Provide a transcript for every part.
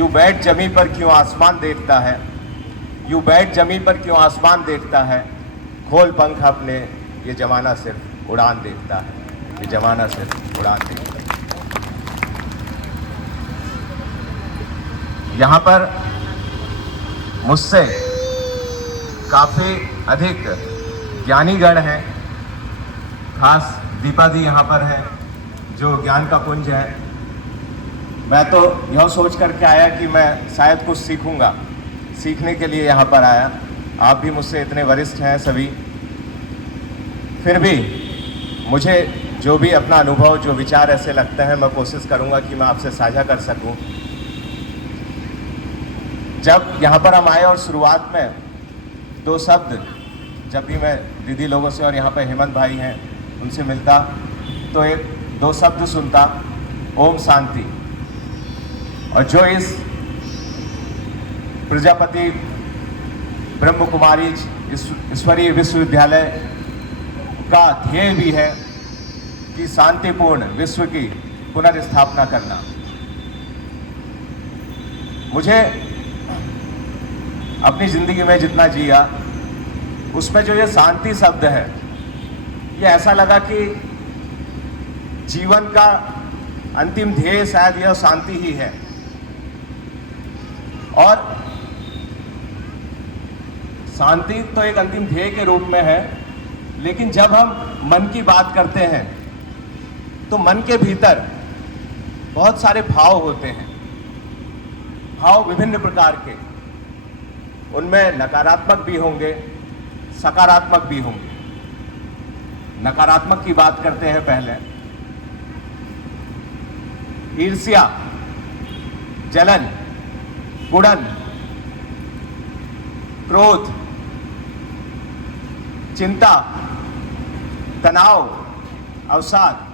यूं बैठ जमी पर क्यों आसमान देखता है, यूं बैठ जमी पर क्यों आसमान देखता है, खोल पंख अपने ये जमाना सिर्फ उड़ान देखता है, ये जमाना सिर्फ उड़ान देखता है। यहाँ पर मुझसे काफ़ी अधिक ज्ञानीगण हैं, खास दीपा दी यहाँ पर है जो ज्ञान का पुंज है। मैं तो यह सोच करके आया कि मैं शायद कुछ सीखूंगा, सीखने के लिए यहाँ पर आया। आप भी मुझसे इतने वरिष्ठ हैं सभी, फिर भी मुझे जो भी अपना अनुभव, जो विचार ऐसे लगते हैं, मैं कोशिश करूँगा कि मैं आपसे साझा कर सकूँ। जब यहाँ पर हम आए और शुरुआत में दो शब्द, जब भी मैं दीदी लोगों से और यहाँ पर हेमंत भाई हैं उनसे मिलता तो एक दो शब्द सुनता, ओम शांति। और जो इस प्रजापति ब्रह्म कुमारी ईश्वरीय विश्वविद्यालय का ध्येय भी है कि शांतिपूर्ण विश्व की पुनर्स्थापना करना। मुझे अपनी जिंदगी में जितना जिया उसमें जो ये शांति शब्द है, ये ऐसा लगा कि जीवन का अंतिम ध्येय शायद यह शांति ही है। और शांति तो एक अंतिम ध्येय के रूप में है, लेकिन जब हम मन की बात करते हैं तो मन के भीतर बहुत सारे भाव होते हैं, भाव विभिन्न प्रकार के। उनमें नकारात्मक भी होंगे, सकारात्मक भी होंगे। नकारात्मक की बात करते हैं पहले। ईर्ष्या, जलन, कुड़न, क्रोध, चिंता, तनाव, अवसाद।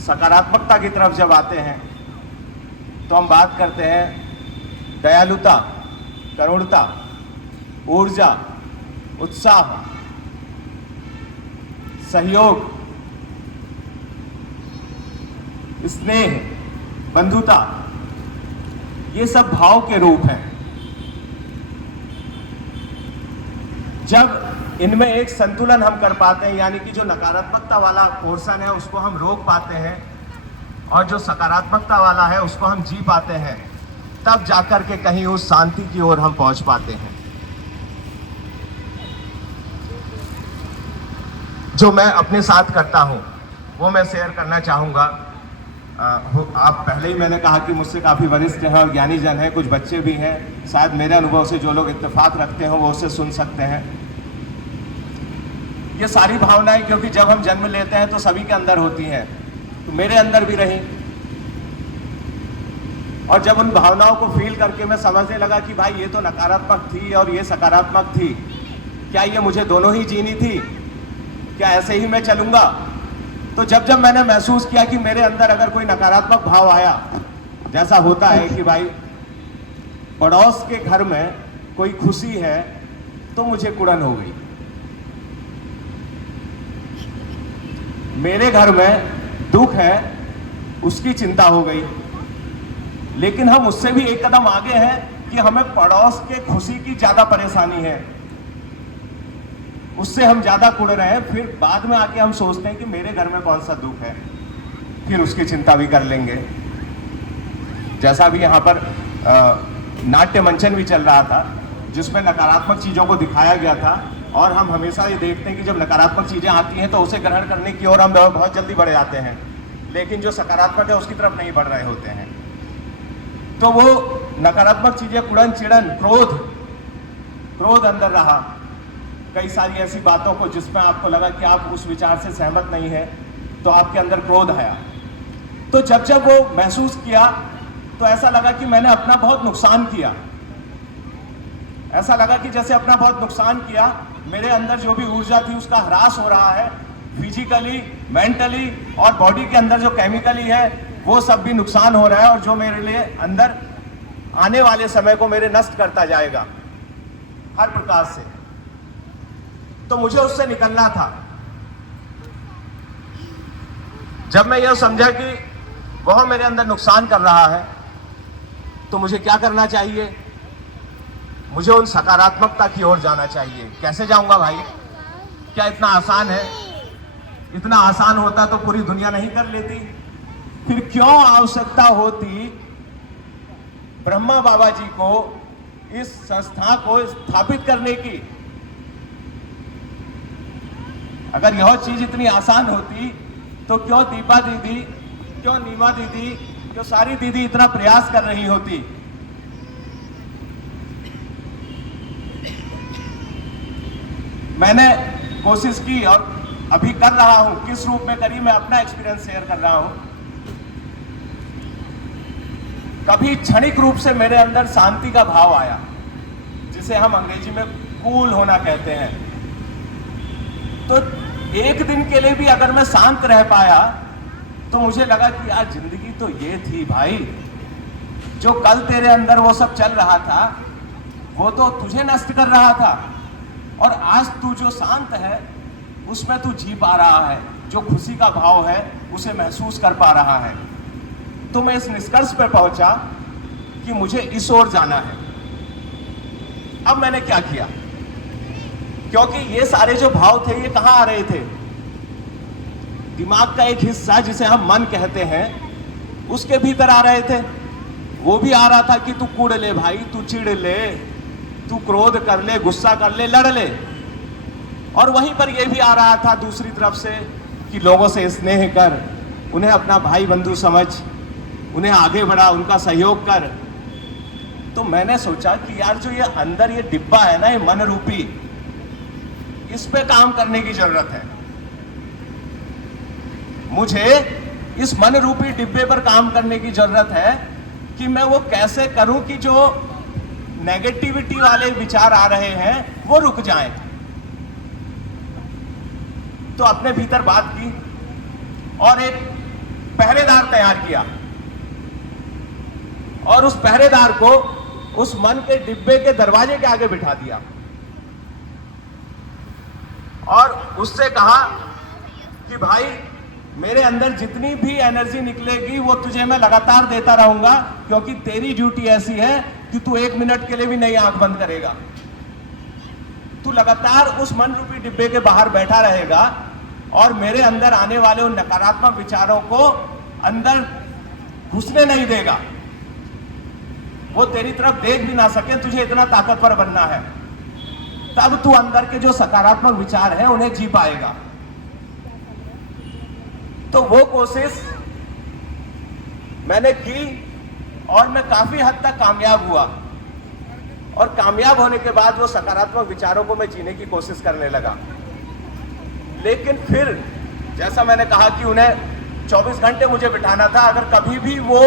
सकारात्मकता की तरफ जब आते हैं तो हम बात करते हैं दयालुता, करुणता, ऊर्जा, उत्साह, सहयोग, स्नेह, बंधुता। ये सब भाव के रूप हैं। जब इनमें एक संतुलन हम कर पाते हैं, यानी कि जो नकारात्मकता वाला पोर्शन है उसको हम रोक पाते हैं और जो सकारात्मकता वाला है उसको हम जी पाते हैं, तब जाकर के कहीं उस शांति की ओर हम पहुंच पाते हैं। जो मैं अपने साथ करता हूं वो मैं शेयर करना चाहूँगा। आप पहले ही मैंने कहा कि मुझसे काफ़ी वरिष्ठ हैं और ज्ञानी जन हैं, कुछ बच्चे भी हैं। शायद मेरे अनुभव से जो लोग इत्तेफाक रखते हो वो उसे सुन सकते हैं। ये सारी भावनाएं क्योंकि जब हम जन्म लेते हैं तो सभी के अंदर होती हैं, तो मेरे अंदर भी रही। और जब उन भावनाओं को फील करके मैं समझने लगा कि भाई ये तो नकारात्मक थी और ये सकारात्मक थी, क्या ये मुझे दोनों ही जीनी थी, क्या ऐसे ही मैं चलूँगा? तो जब जब मैंने महसूस किया कि मेरे अंदर अगर कोई नकारात्मक भाव आया, जैसा होता है कि भाई पड़ोस के घर में कोई खुशी है तो मुझे कुड़न हो गई, मेरे घर में दुख है उसकी चिंता हो गई। लेकिन हम उससे भी एक कदम आगे हैं कि हमें पड़ोस के खुशी की ज्यादा परेशानी है, उससे हम ज्यादा कुड़ रहे हैं। फिर बाद में आके हम सोचते हैं कि मेरे घर में कौन सा दुख है, फिर उसकी चिंता भी कर लेंगे। जैसा भी यहाँ पर नाट्य मंचन भी चल रहा था जिसमें नकारात्मक चीज़ों को दिखाया गया था, और हम हमेशा ये देखते हैं कि जब नकारात्मक चीज़ें आती हैं तो उसे ग्रहण करने की ओर हम बहुत जल्दी बढ़ जाते हैं, लेकिन जो सकारात्मक है उसकी तरफ नहीं बढ़ रहे होते हैं। तो वो नकारात्मक चीज़ें, कुड़न, चिड़न, क्रोध अंदर रहा। कई सारी ऐसी बातों को जिसमें आपको लगा कि आप उस विचार से सहमत नहीं है तो आपके अंदर क्रोध आया। तो जब जब वो महसूस किया तो ऐसा लगा कि मैंने अपना बहुत नुकसान किया। ऐसा लगा कि जैसे अपना बहुत नुकसान किया, मेरे अंदर जो भी ऊर्जा थी उसका ह्रास हो रहा है, फिजिकली, मेंटली और बॉडी के अंदर जो केमिकली है वो सब भी नुकसान हो रहा है, और जो मेरे लिए अंदर आने वाले समय को मेरे नष्ट करता जाएगा हर प्रकार से। तो मुझे उससे निकलना था। जब मैं यह समझा कि वह मेरे अंदर नुकसान कर रहा है, तो मुझे क्या करना चाहिए? मुझे उन सकारात्मकता की ओर जाना चाहिए। कैसे जाऊंगा भाई? क्या इतना आसान है? इतना आसान होता तो पूरी दुनिया नहीं कर लेती। फिर क्यों आवश्यकता होती ब्रह्मा बाबा जी को इस संस्था को स्थापित करने की? अगर यह चीज इतनी आसान होती तो क्यों दीपा दीदी, क्यों नीमा दीदी, क्यों सारी दीदी इतना प्रयास कर रही होती? मैंने कोशिश की और अभी कर रहा हूं। किस रूप में करी, मैं अपना एक्सपीरियंस शेयर कर रहा हूं। कभी क्षणिक रूप से मेरे अंदर शांति का भाव आया, जिसे हम अंग्रेजी में कूल होना कहते हैं। तो एक दिन के लिए भी अगर मैं शांत रह पाया तो मुझे लगा कि यार जिंदगी तो ये थी भाई। जो कल तेरे अंदर वो सब चल रहा था वो तो तुझे नष्ट कर रहा था, और आज तू जो शांत है उसमें तू जी पा रहा है, जो खुशी का भाव है उसे महसूस कर पा रहा है। तो मैं इस निष्कर्ष पर पहुंचा कि मुझे इस ओर जाना है। अब मैंने क्या किया? क्योंकि ये सारे जो भाव थे ये कहां आ रहे थे? दिमाग का एक हिस्सा जिसे हम मन कहते हैं उसके भीतर आ रहे थे। वो भी आ रहा था कि तू कूड़ ले भाई, तू चिढ़ ले, तू क्रोध कर ले, गुस्सा कर ले, लड़ ले। और वहीं पर यह भी आ रहा था दूसरी तरफ से कि लोगों से स्नेह कर, उन्हें अपना भाई बंधु समझ, उन्हें आगे बढ़ा, उनका सहयोग कर। तो मैंने सोचा कि यार जो ये अंदर ये डिब्बा है ना, ये मन रूपी, इस पे काम करने की जरूरत है। मुझे इस मन रूपी डिब्बे पर काम करने की जरूरत है कि मैं वो कैसे करूं कि जो नेगेटिविटी वाले विचार आ रहे हैं वो रुक जाएं। तो अपने भीतर बात की और एक पहरेदार तैयार किया, और उस पहरेदार को उस मन के डिब्बे के दरवाजे के आगे बिठा दिया और उससे कहा कि भाई मेरे अंदर जितनी भी एनर्जी निकलेगी वो तुझे मैं लगातार देता रहूंगा, क्योंकि तेरी ड्यूटी ऐसी है कि तू 1 मिनट के लिए भी नहीं आंख बंद करेगा। तू लगातार उस मन रूपी डिब्बे के बाहर बैठा रहेगा और मेरे अंदर आने वाले उन नकारात्मक विचारों को अंदर घुसने नहीं देगा। वो तेरी तरफ देख भी ना सके, तुझे इतना ताकतवर बनना है। तब तू अंदर के जो सकारात्मक विचार है उन्हें जी पाएगा। तो वो कोशिश मैंने की और मैं काफी हद तक कामयाब हुआ, और कामयाब होने के बाद वो सकारात्मक विचारों को मैं जीने की कोशिश करने लगा। लेकिन फिर जैसा मैंने कहा कि उन्हें 24 घंटे मुझे बिठाना था। अगर कभी भी वो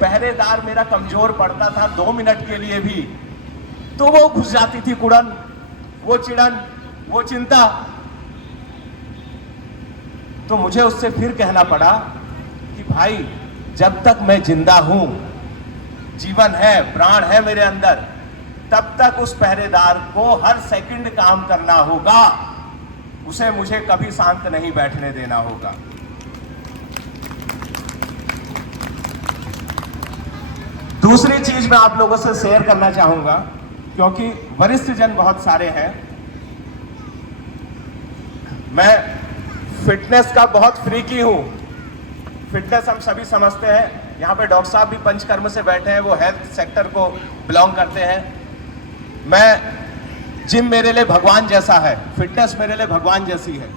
पहरेदार मेरा कमजोर पड़ता था 2 मिनट के लिए भी, तो वो घुस जाती थी कुड़न, वो चिड़न, वो चिंता। तो मुझे उससे फिर कहना पड़ा कि भाई जब तक मैं जिंदा हूं, जीवन है, प्राण है मेरे अंदर, तब तक उस पहरेदार को हर सेकंड काम करना होगा। उसे मुझे कभी शांत नहीं बैठने देना होगा। दूसरी चीज मैं आप लोगों से शेयर करना चाहूंगा, क्योंकि वरिष्ठ जन बहुत सारे हैं। मैं फिटनेस का बहुत फ्रीकी हूं। फिटनेस हम सभी समझते हैं। यहाँ पे डॉक्टर साहब भी पंचकर्म से बैठे हैं, वो हेल्थ सेक्टर को बिलोंग करते हैं। मैं जिम मेरे लिए भगवान जैसा है, फिटनेस मेरे लिए भगवान जैसी है।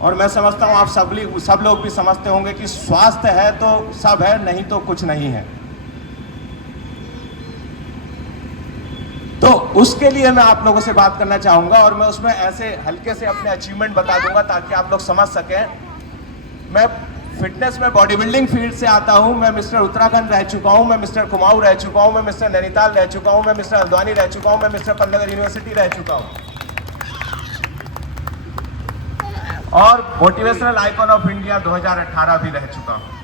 और मैं समझता हूँ आप सब लोग भी समझते होंगे कि स्वास्थ्य है तो सब है, नहीं तो कुछ नहीं है। तो उसके लिए मैं आप लोगों से बात करना चाहूंगा, और मैं उसमें ऐसे हल्के से अपने अचीवमेंट बता दूंगा ताकि आप लोग समझ सकें। मैं फिटनेस में बॉडी बिल्डिंग फील्ड से आता हूं। मैं मिस्टर उत्तराखंड रह चुका हूं, मैं मिस्टर कुमाऊं रह चुका हूं, मैं मिस्टर नैनीताल रह चुका हूं, मैं मिस्टर हल्द्वानी रह चुका हूं, मैं मिस्टर पंतनगर यूनिवर्सिटी रह चुका हूं, और मोटिवेशनल आइकॉन ऑफ इंडिया 2018 भी रह चुका हूं।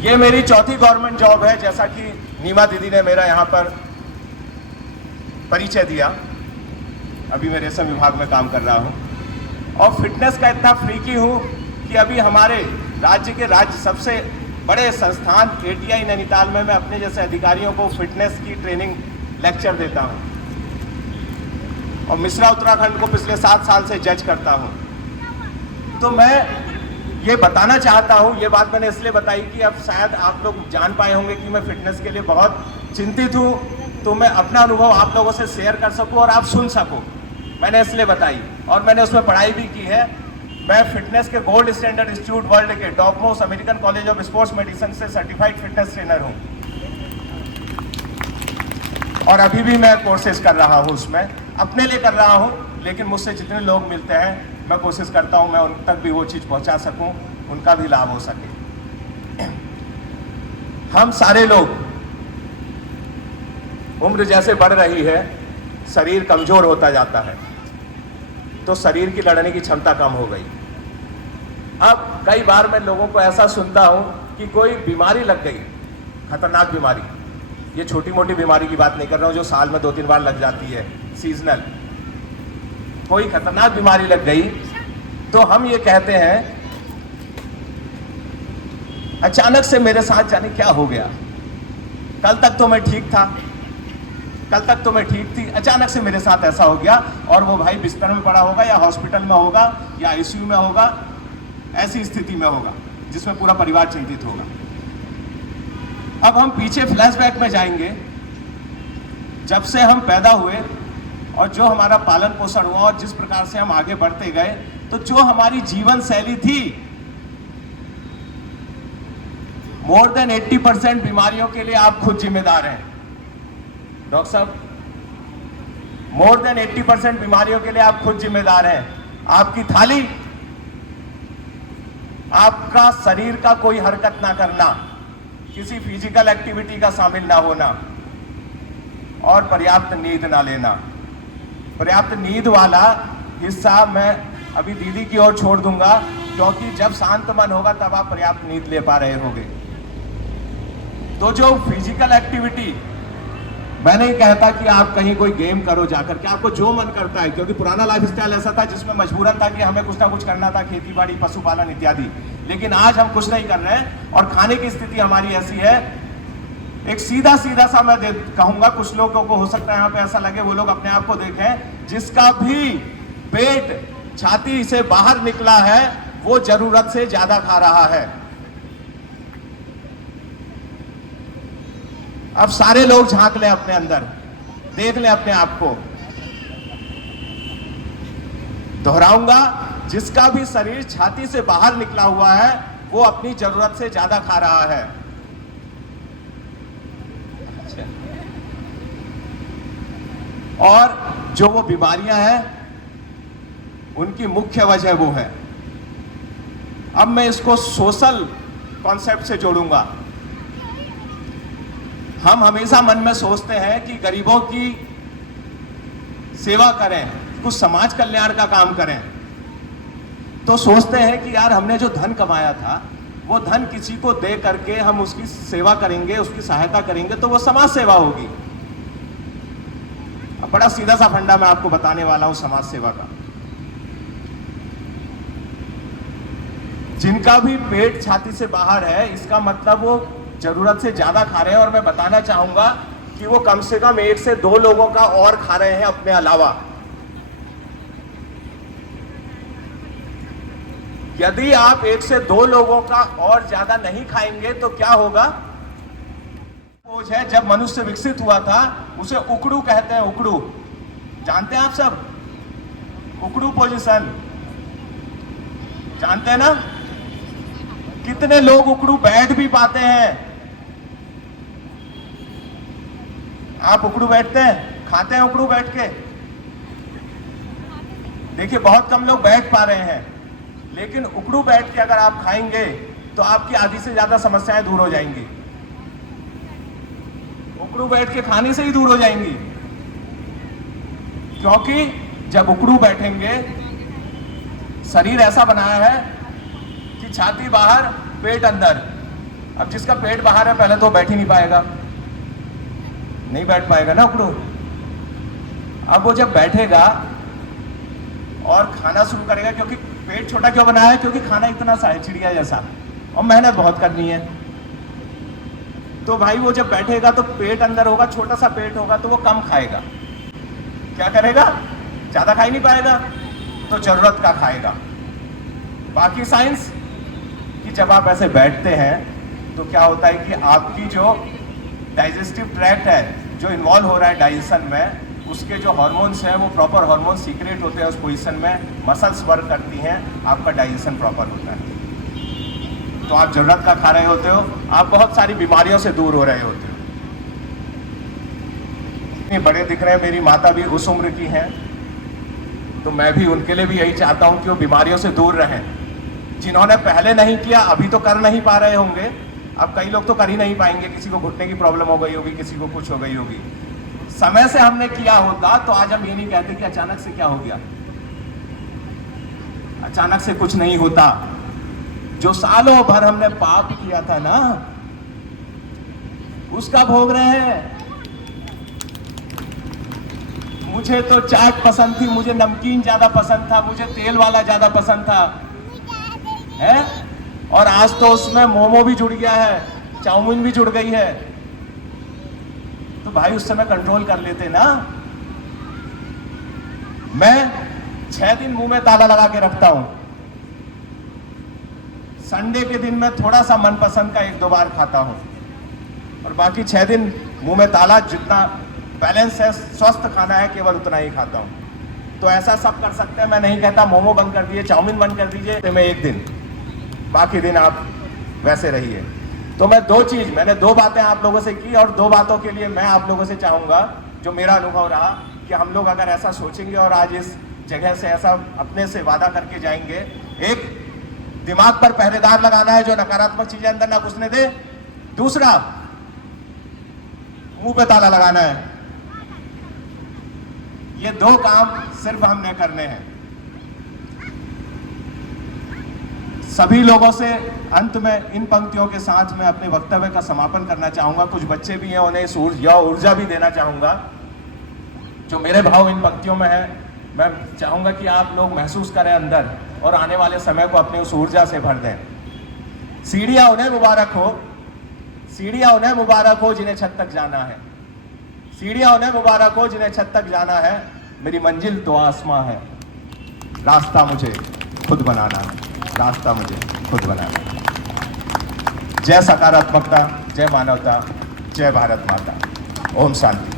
ये मेरी चौथी गवर्नमेंट जॉब है, जैसा कि नीमा दीदी ने मेरा यहाँ पर परिचय दिया। अभी मैं रेशम विभाग में काम कर रहा हूँ और फिटनेस का इतना फ्रीकी हूँ कि अभी हमारे राज्य के सबसे बड़े संस्थान ATI नैनीताल में मैं अपने जैसे अधिकारियों को फिटनेस की ट्रेनिंग लेक्चर देता हूँ, और मिश्रा उत्तराखंड को पिछले 7 साल से जज करता हूँ। तो मैं ये बताना चाहता हूँ, ये बात मैंने इसलिए बताई कि अब शायद आप लोग जान पाए होंगे कि मैं फिटनेस के लिए बहुत चिंतित हूँ, तो मैं अपना अनुभव आप लोगों से शेयर कर सकूँ और आप सुन सको, मैंने इसलिए बताई। और मैंने उसमें पढ़ाई भी की है। मैं फिटनेस के गोल्ड स्टैंडर्ड इंस्टीट्यूट वर्ल्ड के top most American college of sports medicine से सर्टिफाइड फिटनेस ट्रेनर हूँ, और अभी भी मैं कोर्सेज कर रहा हूँ, उसमें अपने लिए कर रहा हूँ, लेकिन मुझसे जितने लोग मिलते हैं मैं कोशिश करता हूँ मैं उन तक भी वो चीज़ पहुँचा सकूँ, उनका भी लाभ हो सके। हम सारे लोग, उम्र जैसे बढ़ रही है, शरीर कमजोर होता जाता है, तो शरीर की लड़ने की क्षमता कम हो गई। अब कई बार मैं लोगों को ऐसा सुनता हूं कि कोई बीमारी लग गई, खतरनाक बीमारी, ये छोटी मोटी बीमारी की बात नहीं कर रहा हूं जो साल में 2-3 बार लग जाती है, सीजनल, कोई खतरनाक बीमारी लग गई, तो हम ये कहते हैं अचानक से मेरे साथ जाने क्या हो गया, कल तक तो मैं ठीक था, कल तक तो मैं ठीक थी, अचानक से मेरे साथ ऐसा हो गया। और वो भाई बिस्तर में पड़ा होगा या हॉस्पिटल में होगा या ICU में होगा, ऐसी स्थिति में होगा जिसमें पूरा परिवार चिंतित होगा। अब हम पीछे फ्लैशबैक में जाएंगे, जब से हम पैदा हुए और जो हमारा पालन पोषण हुआ और जिस प्रकार से हम आगे बढ़ते गए, तो जो हमारी जीवन शैली थी, मोर देन 80% बीमारियों के लिए आप खुद जिम्मेदार हैं डॉक्टर साहब, मोर देन 80% बीमारियों के लिए आप खुद जिम्मेदार हैं। आपकी थाली, आपका शरीर का कोई हरकत ना करना, किसी फिजिकल एक्टिविटी का शामिल ना होना, और पर्याप्त नींद ना लेना। पर्याप्त नींद वाला हिस्सा मैं अभी दीदी की ओर छोड़ दूंगा, क्योंकि जब शांत मन होगा तब आप पर्याप्त नींद ले पा रहे होंगे। तो जो फिजिकल एक्टिविटी, मैं नहीं कहता कि आप कहीं कोई गेम करो जाकर के, आपको जो मन करता है, क्योंकि पुराना लाइफस्टाइल ऐसा था जिसमें मजबूरन था कि हमें कुछ ना कुछ करना था, खेती बाड़ी, पशुपालन इत्यादि। लेकिन आज हम कुछ नहीं कर रहे हैं और खाने की स्थिति हमारी ऐसी है। एक सीधा सा मैं कहूंगा, कुछ लोगों को हो सकता है यहाँ पे ऐसा लगे, वो लोग अपने आप को देखें, जिसका भी पेट छाती से बाहर निकला है वो जरूरत से ज्यादा खा रहा है। अब सारे लोग झांक लें अपने अंदर, देख लें अपने आप को। दोहराऊंगा, जिसका भी शरीर छाती से बाहर निकला हुआ है वो अपनी जरूरत से ज्यादा खा रहा है। और जो वो बीमारियां हैं उनकी मुख्य वजह वो है। अब मैं इसको सोशल कॉन्सेप्ट से जोड़ूंगा। हम हमेशा मन में सोचते हैं कि गरीबों की सेवा करें, कुछ समाज कल्याण का काम करें, तो सोचते हैं कि यार हमने जो धन कमाया था वो धन किसी को दे करके हम उसकी सेवा करेंगे, उसकी सहायता करेंगे तो वो समाज सेवा होगी। अब बड़ा सीधा सा फंडा मैं आपको बताने वाला हूं समाज सेवा का। जिनका भी पेट छाती से बाहर है, इसका मतलब वो जरूरत से ज्यादा खा रहे हैं, और मैं बताना चाहूंगा कि वो कम से कम 1 से 2 लोगों का और खा रहे हैं अपने अलावा। यदि आप 1 से 2 लोगों का और ज्यादा नहीं खाएंगे तो क्या होगा? पोज है, जब मनुष्य विकसित हुआ था उसे उकड़ू कहते हैं। उकड़ू जानते हैं आप सब? उकड़ू पोजीशन जानते हैं ना? कितने लोग उकड़ू बैठ भी पाते हैं? आप उकड़ू बैठते हैं, खाते हैं उकड़ू बैठ के? देखिए बहुत कम लोग बैठ पा रहे हैं, लेकिन उकड़ू बैठ के अगर आप खाएंगे तो आपकी आधी से ज्यादा समस्याएं दूर हो जाएंगी। उकड़ू बैठ के खाने से ही दूर हो जाएंगी, क्योंकि जब उकड़ू बैठेंगे, शरीर ऐसा बनाया है कि छाती बाहर पेट अंदर। अब जिसका पेट बाहर है पहले तो बैठ ही नहीं पाएगा, नहीं बैठ पाएगा ना उकड़ू। अब वो जब बैठेगा और खाना शुरू करेगा, क्योंकि पेट छोटा क्यों बनाया है? क्योंकि खाना इतना सा है चिड़िया जैसा, और मेहनत बहुत करनी है। तो भाई वो जब बैठेगा तो पेट अंदर होगा, छोटा सा पेट होगा, तो वो कम खाएगा। क्या करेगा? ज्यादा खा ही नहीं पाएगा, तो जरूरत का खाएगा। बाकी साइंस कि जब आप ऐसे बैठते हैं तो क्या होता है कि आपकी जो डाइजेस्टिव ट्रैक्ट है, जो इन्वॉल्व हो रहा है डाइजेशन में, उसके जो हार्मोन्स हैं वो प्रॉपर हार्मोन सीक्रेट होते हैं उस पोजीशन में, मसल्स वर्क करती हैं, आपका डाइजेशन प्रॉपर होता है। तो आप जरूरत का खा रहे होते हो, आप बहुत सारी बीमारियों से दूर हो रहे होते हो। इतने बड़े दिख रहे हैं, मेरी माता भी उस उम्र की हैं, तो मैं भी उनके लिए भी यही चाहता हूं कि वो बीमारियों से दूर रहें। जिन्होंने पहले नहीं किया अभी तो कर नहीं पा रहे होंगे, अब कई लोग तो कर ही नहीं पाएंगे, किसी को घुटने की प्रॉब्लम हो गई होगी, किसी को कुछ हो गई होगी। समय से हमने किया होता तो आज हम ये नहीं कहते कि अचानक से क्या हो गया। अचानक से कुछ नहीं होता। जो सालों भर हमने पाप किया था ना, उसका भोग रहे हैं। मुझे तो चाट पसंद थी, मुझे नमकीन ज्यादा पसंद था, मुझे तेल वाला ज्यादा पसंद था, है? और आज तो उसमें मोमो भी जुड़ गया है, चाउमीन भी जुड़ गई है। तो भाई उस समय कंट्रोल कर लेते ना। मैं 6 दिन मुंह में ताला लगा के रखता हूं। संडे के दिन मैं थोड़ा सा मनपसंद का 1-2 बार खाता हूं, और बाकी 6 दिन मुंह में ताला। जितना बैलेंस है, स्वस्थ खाना है, केवल उतना ही खाता हूं। तो ऐसा सब कर सकते हैं। मैं नहीं कहता मोमो बंद कर दीजिए, चाउमीन बंद कर दीजिए, तो मैं 1 दिन, बाकी दिन आप वैसे रहिए। तो मैंने 2 बातें आप लोगों से की, और 2 बातों के लिए मैं आप लोगों से चाहूंगा, जो मेरा अनुभव रहा, कि हम लोग अगर ऐसा सोचेंगे और आज इस जगह से ऐसा अपने से वादा करके जाएंगे। एक, दिमाग पर पहरेदार लगाना है, जो नकारात्मक चीजें अंदर ना घुसने दे। दूसरा, मुंह पे ताला लगाना है। ये 2 काम सिर्फ हमने करने हैं। सभी लोगों से अंत में इन पंक्तियों के साथ मैं अपने वक्तव्य का समापन करना चाहूंगा। कुछ बच्चे भी हैं, उन्हें इस ऊर्जा भी देना चाहूंगा जो मेरे भाव इन पंक्तियों में है। मैं चाहूंगा कि आप लोग महसूस करें अंदर, और आने वाले समय को अपनी उस ऊर्जा से भर दें। सीढ़ियां उन्हें मुबारक हो, सीढ़ियां उन्हें मुबारक हो जिन्हें छत तक जाना है। सीढ़ियां उन्हें मुबारक हो जिन्हें छत तक जाना है। मेरी मंजिल तो आसमां है, रास्ता मुझे खुद बनाना है, रास्ता मुझे खुद बनाना है। जय सकारात्मकता, जय मानवता, जय भारत माता। ओम शांति।